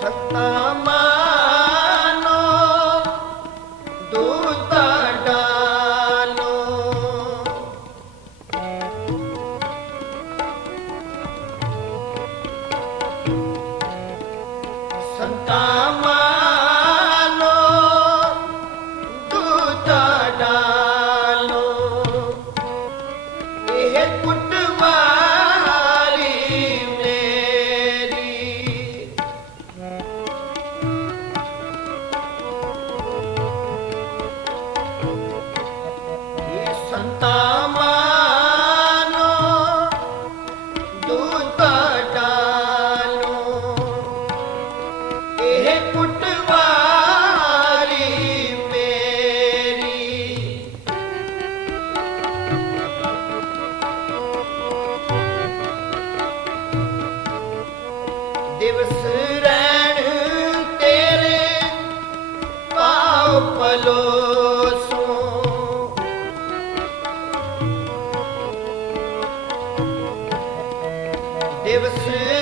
ਸੰਤਾਂ Give us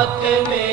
Fatime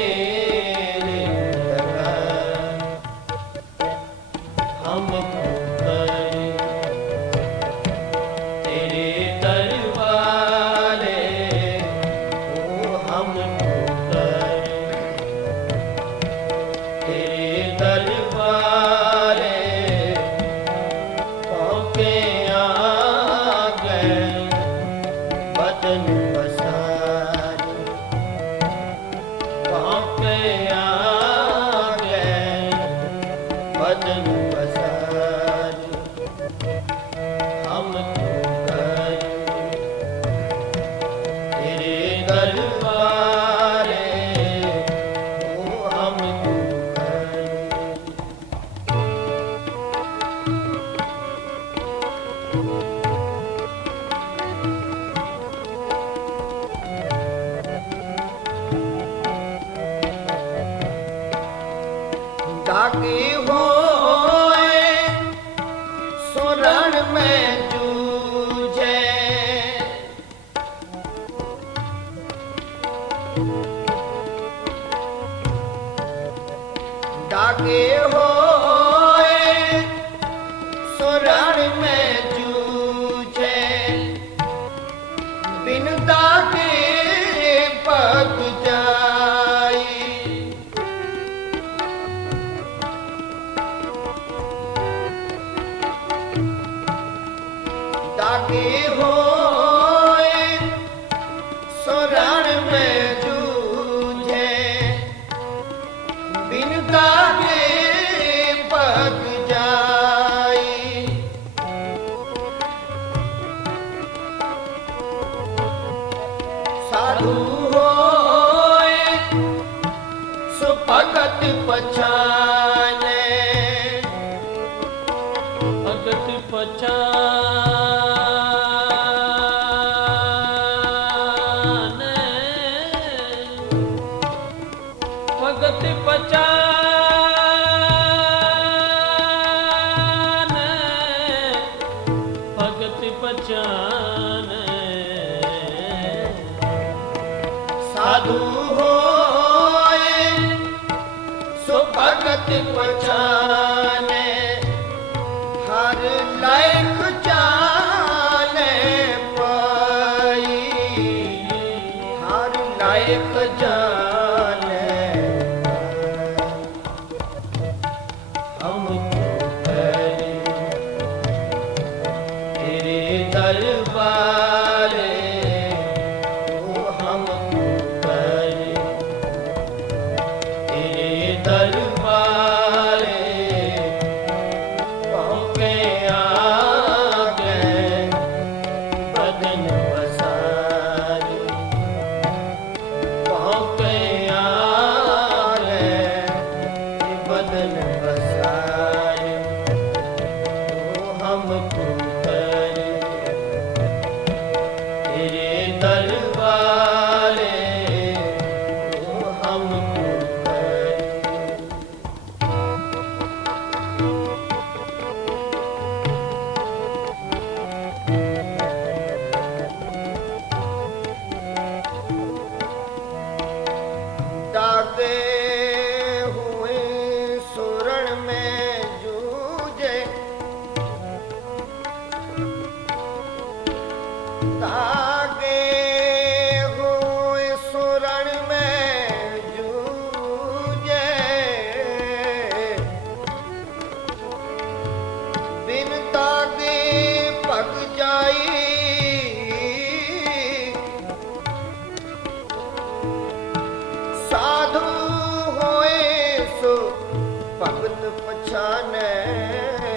ਡਾਕੇ ਹੋਏ ਸੁਰਣ ਮੈਂ ਜੂਝੇ ਬਿਨ ਦਾਕੇ ਸਾਧੂ ਹੋਏ ਸੁਭਗਤ ਪਛਾਨ तनु